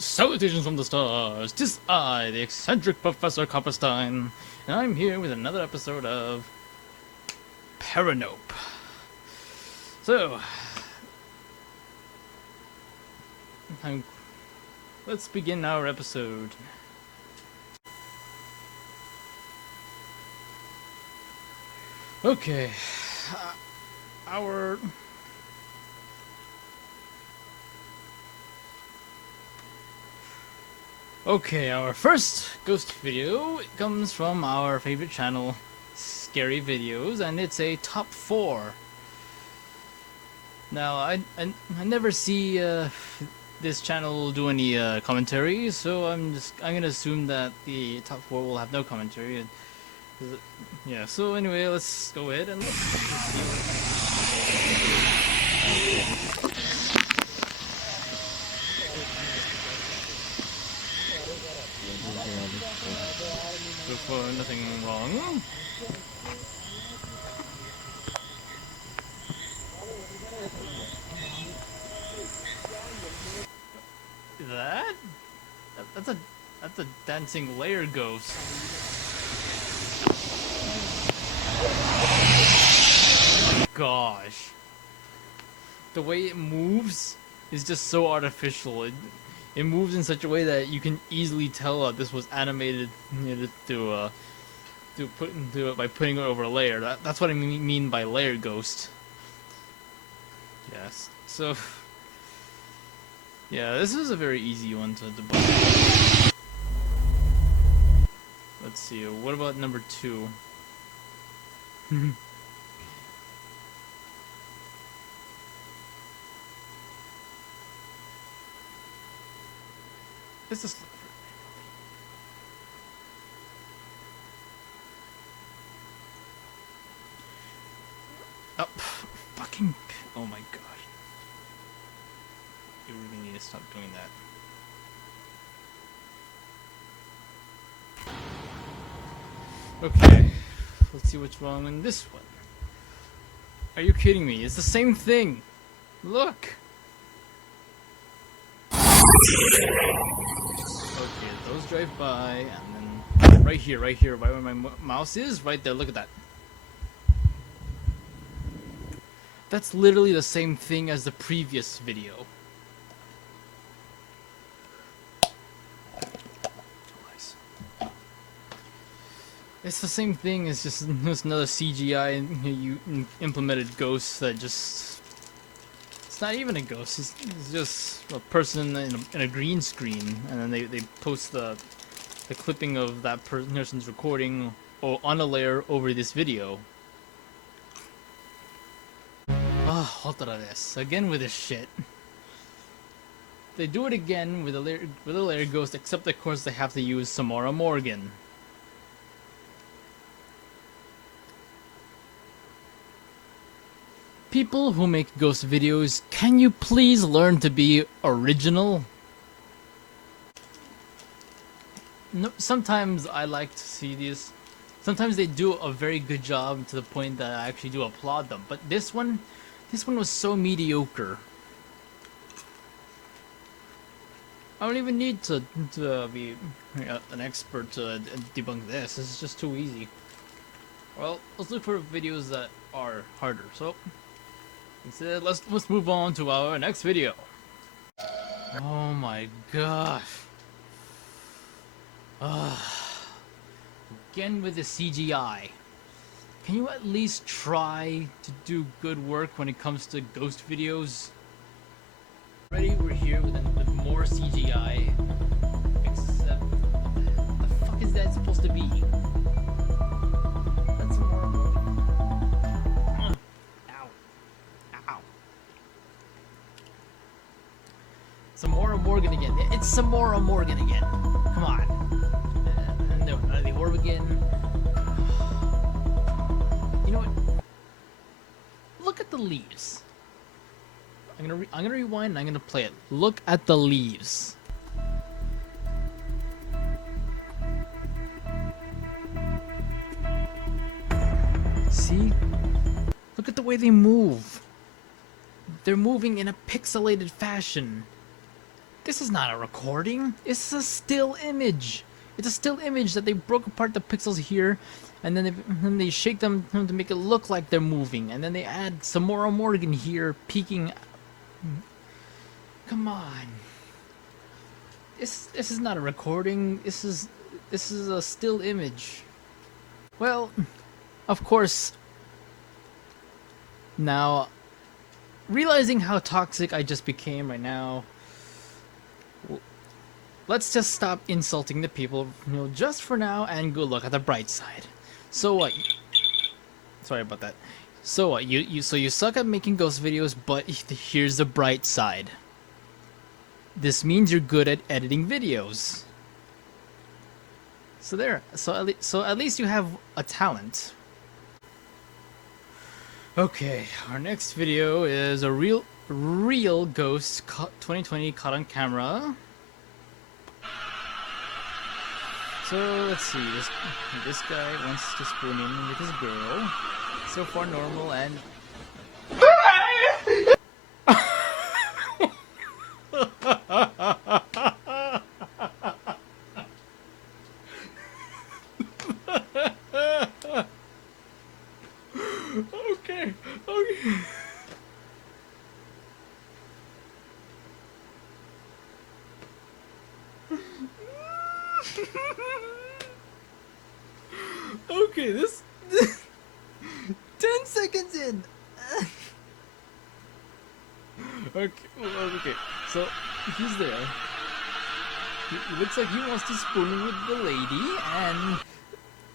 Salutations from the stars, 'tis I, the eccentric Professor Copperstein, and I'm here with another episode of ParaNope. So, let's begin our episode. Okay, our... Okay, our first ghost video comes from our favorite channel, Scary Videos, and it's a top 4. Now, I never see this channel do any commentary, so I'm gonna assume that the top 4 will have no commentary. Yeah. So anyway, let's go ahead and let's see what. So far, nothing wrong. That's a dancing layer ghost. Gosh, the way it moves is just so artificial. It moves in such a way that you can easily tell that this was animated, to put into it by putting it over a layer. That's what I mean by layer ghost. Yes. So yeah, this is a very easy one to debug. Let's see. What about number 2? Let's just look for it. Oh, fucking! Oh my god! You really need to stop doing that. Okay, let's see what's wrong in this one. Are you kidding me? It's the same thing. Look. Okay, those drive by, and then right here, right where my mouse is, right there, look at that. That's literally the same thing as the previous video. Nice. It's the same thing, it's just another CGI you implemented ghost that just... It's not even a ghost, it's just a person in a green screen, and then they post the clipping of that person's recording on a layer over this video. Ah, otra vez. Again with this shit. They do it again with a layer ghost, except of course they have to use Samara Morgan. People who make ghost videos, can you please learn to be original? No, sometimes I like to see these. Sometimes they do a very good job to the point that I actually do applaud them. But this one was so mediocre. I don't even need to be an expert to debunk this. This is just too easy. Well, let's look for videos that are harder. So instead, let's move on to our next video. Oh my gosh. Again with the CGI. Can you at least try to do good work when it comes to ghost videos? Already we're here with more CGI. Except, what the fuck is that supposed to be? That's more... Ow. Samara Morgan again. It's Samara Morgan again. Come on. No, the orb again. You know what? Look at the leaves. I'm gonna rewind and I'm gonna play it. Look at the leaves. See? Look at the way they move. They're moving in a pixelated fashion. This is not a recording. It's a still image. It's a still image that they broke apart the pixels here, and then they shake them to make it look like they're moving, and then they add some Samora Morgan here peeking. Come on. This is not a recording. This is a still image. Well, of course. Now, realizing how toxic I just became right now, let's just stop insulting the people, just for now, and go look at the bright side. So what? Sorry about that. So what? You suck at making ghost videos, but here's the bright side. This means you're good at editing videos. So there. So at least you have a talent. Okay, our next video is a real ghost 2020 caught on camera. So let's see. This guy wants to spoon in with his girl. So far normal and. Okay. Okay, this 10 seconds in. Okay, so he's there. He looks like he wants to spoon with the lady,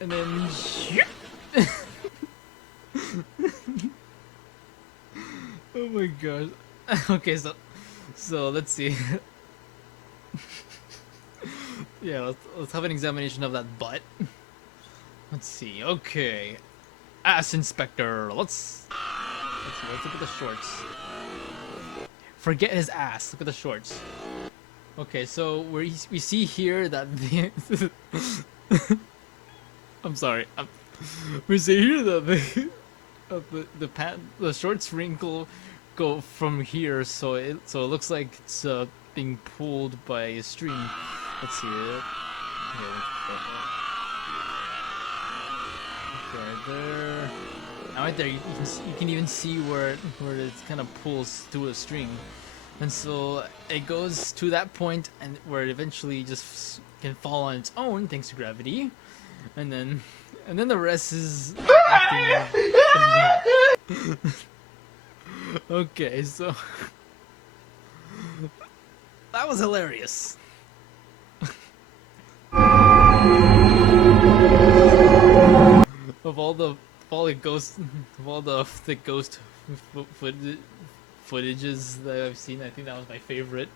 and then oh my gosh. Okay, so let's see. Yeah, let's have an examination of that butt. Let's see. Okay, ass inspector. Let's look at the shorts. Forget his ass. Look at the shorts. Okay, so we see here that the I'm sorry. We see here that the shorts wrinkle go from here, so it looks like it's being pulled by a string. Let's see it. Okay, right there. Now right there, you can even see where it kind of pulls through a string, and so it goes to that point, and where it eventually just can fall on its own thanks to gravity, and then the rest is okay, so that was hilarious. Of all the ghost footages that I've seen, I think that was my favorite.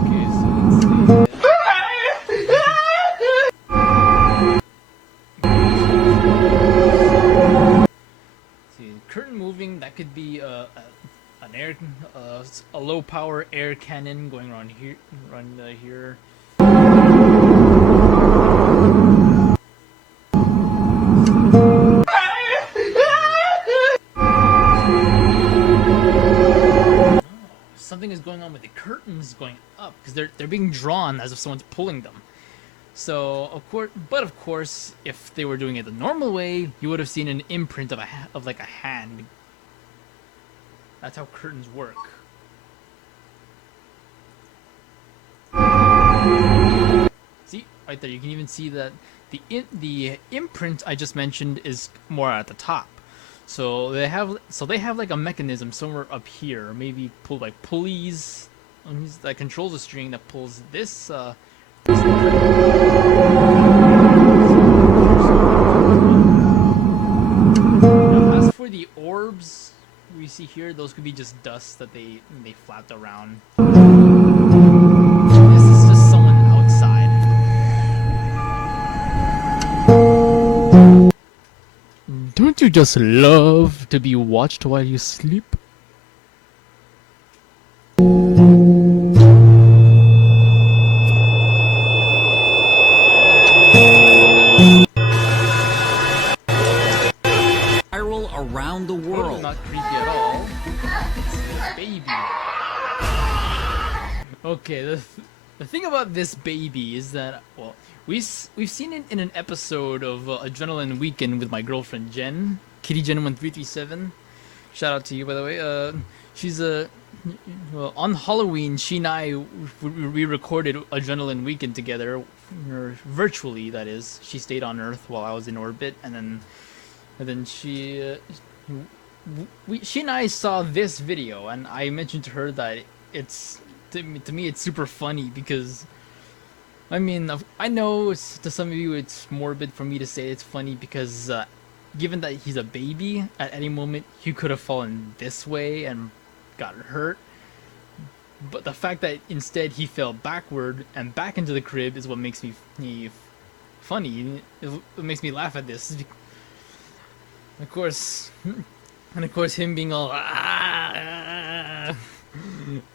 Okay, so let's see. Curtain moving, that could be a low power air cannon going around here, here. Something is going on with the curtains going up because they're being drawn as if someone's pulling them. So of course, if they were doing it the normal way, you would have seen an imprint of like a hand. That's how curtains work. See, right there, you can even see that the imprint I just mentioned is more at the top. So they have like a mechanism somewhere up here, maybe pulled by pulleys, that controls a string that pulls this. As for the orbs we see here, those could be just dust that they flapped around. This is just someone outside. Don't you just love to be watched while you sleep? Viral around the Totally world. not creepy at all. It's a baby. Okay, the thing about this baby is that, well, we've seen it in an episode of Adrenaline Weekend with my girlfriend Jen, Kitty Jen 1337. Shout out to you, by the way. She's a well, on Halloween, she and I we recorded Adrenaline Weekend together, or virtually. That is, she stayed on Earth while I was in orbit, and then she she and I saw this video, and I mentioned to her that it's to me it's super funny because I mean I know to some of you it's morbid for me to say it's funny because given that he's a baby, at any moment he could have fallen this way and got hurt. But the fact that instead he fell backward and back into the crib is what makes me funny. It makes me laugh at this. Of course, and of course him being all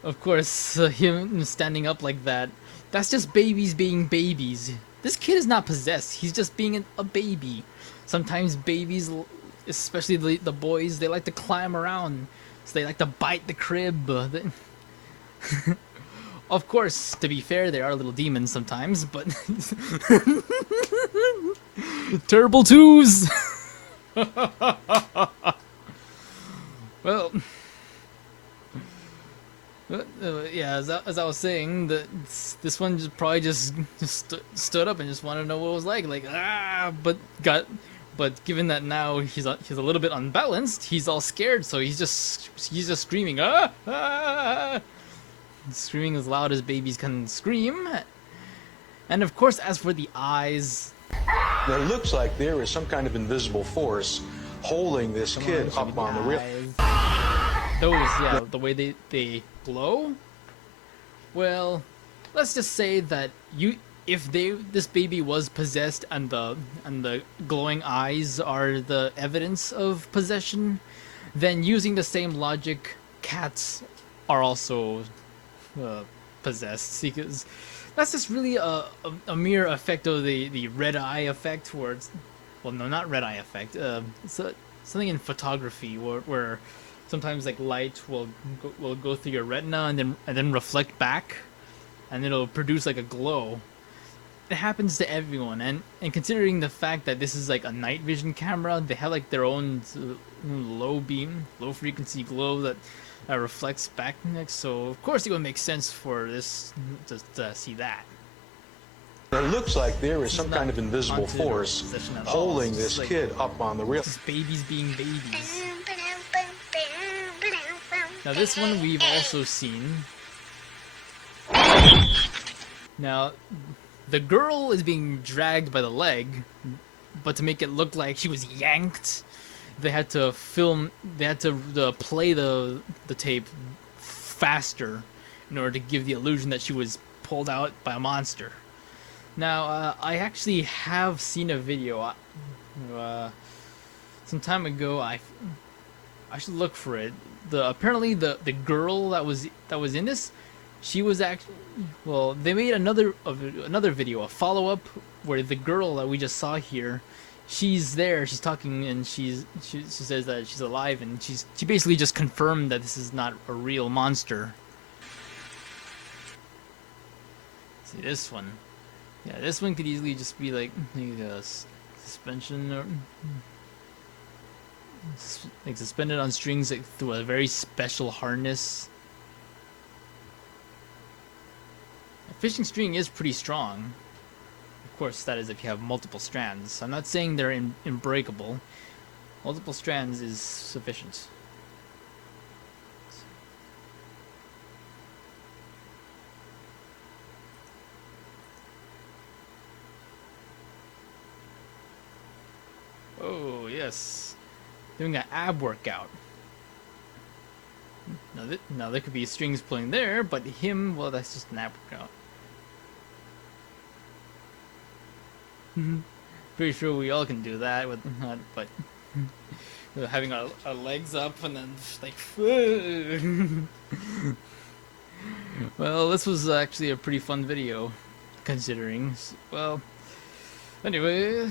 of course him standing up like that. That's just babies being babies. This kid is not possessed. He's just being a baby. Sometimes babies, especially the boys, they like to climb around. So they like to bite the crib. Of course, to be fair, there are little demons sometimes, but terrible twos. Well, yeah, as I was saying, this one probably just stood up and just wanted to know what it was like, but given that now he's a little bit unbalanced, he's all scared, so he's just screaming, screaming as loud as babies can scream. And of course, as for the eyes, It looks like there is some kind of invisible force holding this kid up on the rail. Those, yeah, the way they glow. Well, let's just say that if this baby was possessed and the glowing eyes are the evidence of possession, then using the same logic, cats are also possessed, because that's just really a mere effect of the red eye effect, where it's, well, no, not red eye effect. It's something in photography where sometimes like light will go through your retina and then reflect back, and it'll produce like a glow. It happens to everyone, and considering the fact that this is like a night vision camera, they have like their own low frequency glow that reflects back next. So of course it would make sense for this to see that. It looks like there is some kind of invisible force holding this kid up on the rail. Just babies being babies. Now this one we've also seen. Now the girl is being dragged by the leg, but to make it look like she was yanked, they had to play the tape faster in order to give the illusion that she was pulled out by a monster. Now, I actually have seen a video some time ago. I should look for it. Apparently the girl that was in this, she was actually, well, they made another video, a follow-up, where the girl that we just saw here, she's there, she's talking, and she says that she's alive, and she basically just confirmed that this is not a real monster. See this one. Yeah, this one could easily just be like a suspension, or like suspended on strings, like through a very special harness. A fishing string is pretty strong. Of course, that is if you have multiple strands. I'm not saying they're unbreakable. Multiple strands is sufficient. Oh, yes. Doing an ab workout. Now there could be strings pulling there, but him, well, that's just an ab workout. Pretty sure we all can do that with not, but having our legs up and then like. Well, this was actually a pretty fun video, considering. Well, anyway.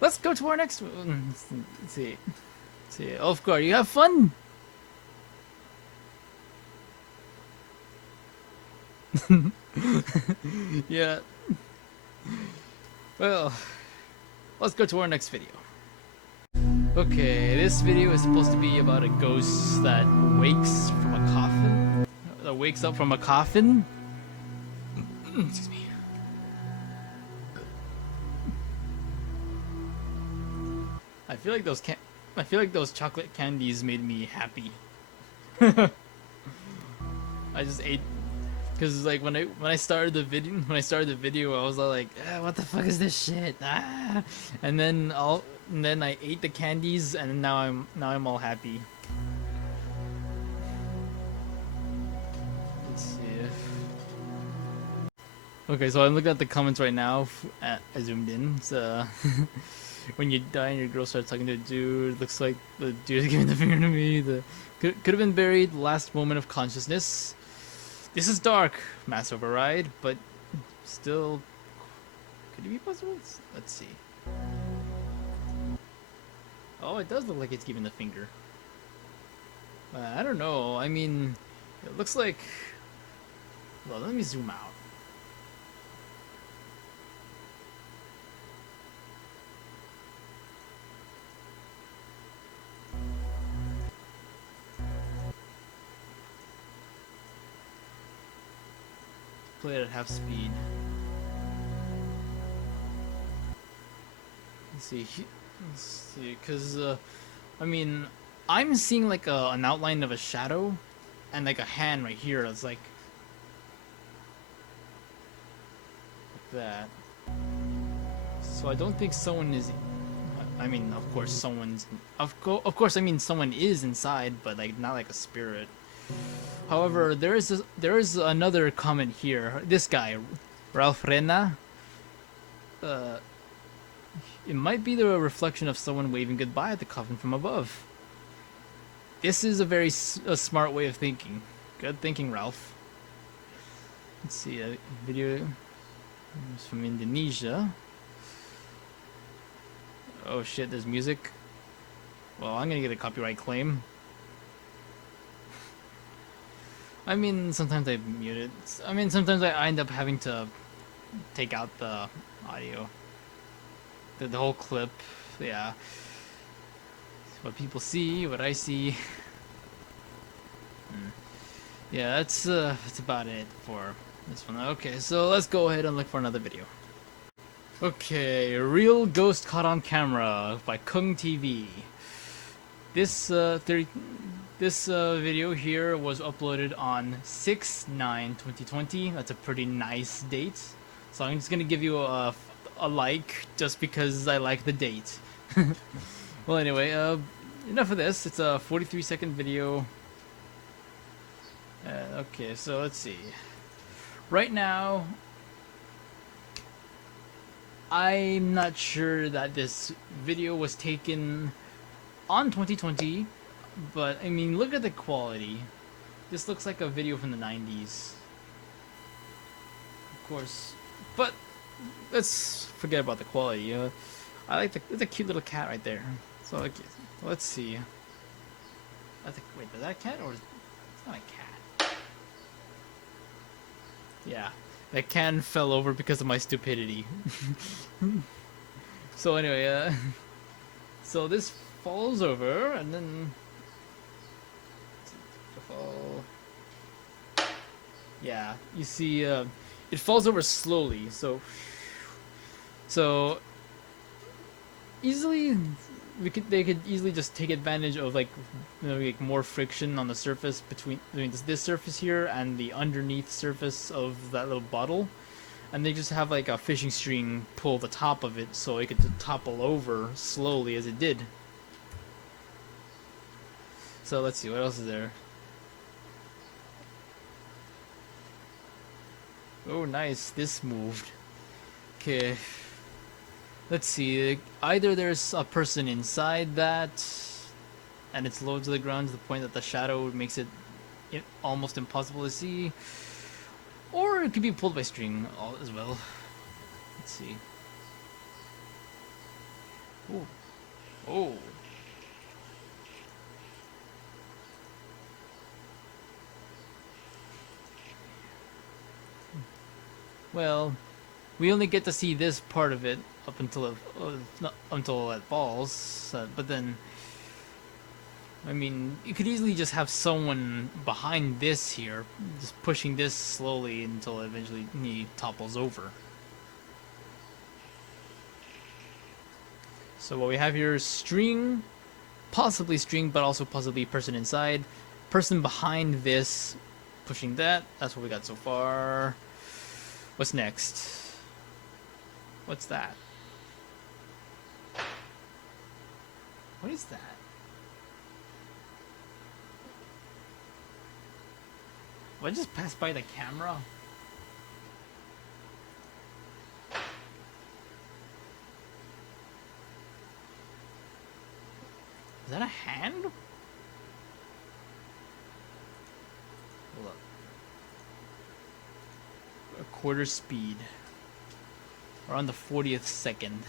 Let's go to our next one. Let's see. Let's see. Of course, you have fun. Yeah. Well, let's go to our next video. Okay, this video is supposed to be about a ghost that wakes from a coffin. That wakes up from a coffin. Excuse me. I feel like those chocolate candies made me happy. I just ate because like when I started the video I was all like, what the fuck is this shit? Ah! And then I ate the candies and now I'm all happy. Let's see. Okay, so I'm looking at the comments right now. I zoomed in. So, when you die and your girl starts talking to a dude, looks like the dude is giving the finger to me. Could have been buried. Last moment of consciousness. This is dark. Mass override, but still, could it be possible? Let's see. Oh, it does look like it's giving the finger. I don't know. I mean, it looks like. Well, let me zoom out. Play it at half speed. Let's see, because I mean, I'm seeing like an outline of a shadow, and like a hand right here. It's like that. So I don't think someone is. I mean, of course, someone's. Of course, I mean someone is inside, but like not like a spirit. However, there is another comment here. This guy, Ralph Rena. It might be the reflection of someone waving goodbye at the coffin from above. This is a very smart way of thinking. Good thinking, Ralph. Let's see, a video from Indonesia. Oh shit, there's music. Well, I'm gonna get a copyright claim. I mean, sometimes I mute it. I mean, sometimes I end up having to take out the audio. The whole clip, yeah. What people see, what I see. Yeah, that's about it for this one. Okay, so let's go ahead and look for another video. Okay, Real Ghost Caught on Camera by Kung TV. This video here was uploaded on 6/9/2020. That's a pretty nice date. So I'm just gonna give you a like just because I like the date. Well, anyway, enough of this. It's a 43-second video. Okay, so let's see. Right now, I'm not sure that this video was taken on 2020, but I mean, look at the quality. This looks like a video from the 90s. Of course, but let's forget about the quality. I like it's a cute little cat right there. So okay, let's see. Wait, is that a cat or it's not a cat? Yeah, that can fell over because of my stupidity. So anyway, so this falls over and then yeah, you see, it falls over slowly. So easily they could easily just take advantage of like, like more friction on the surface between this surface here and the underneath surface of that little bottle, and they just have like a fishing string pull the top of it so it could topple over slowly as it did. So let's see, what else is there? Oh nice, this moved. Okay, let's see, either there's a person inside that and it's low to the ground to the point that the shadow makes it almost impossible to see, or it could be pulled by string as well. Let's see. Ooh. Oh. Well, we only get to see this part of it up until not until it falls. But then, I mean, you could easily just have someone behind this here, just pushing this slowly until eventually he topples over. So what we have here is string, possibly string, but also possibly person inside. Person behind this, pushing that. That's what we got so far. What's next? What's that? What is that? Did I just pass by the camera? Is that a hand? Look. A quarter speed. We're on the 40th second.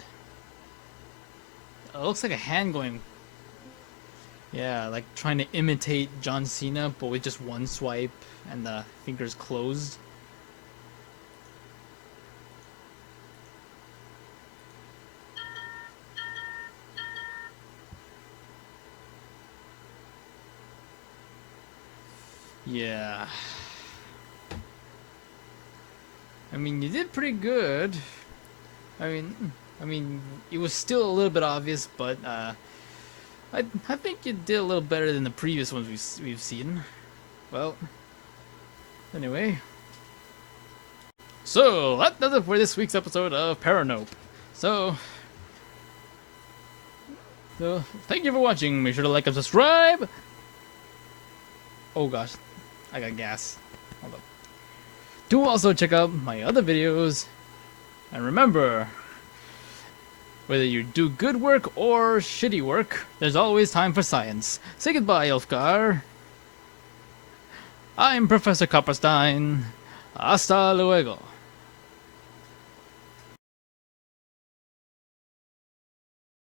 It looks like a hand going. Yeah, like trying to imitate John Cena, but with just one swipe and the fingers closed. Yeah. I mean, you did pretty good. I mean, it was still a little bit obvious, but I think you did a little better than the previous ones we've seen. Well, anyway. So that does it for this week's episode of ParaNope. So thank you for watching. Make sure to like and subscribe. Oh gosh, I got gas. Hold up. Do also check out my other videos. And remember, whether you do good work or shitty work, there's always time for science. Say goodbye, Elfgar. I'm Professor Copperstein. Hasta luego.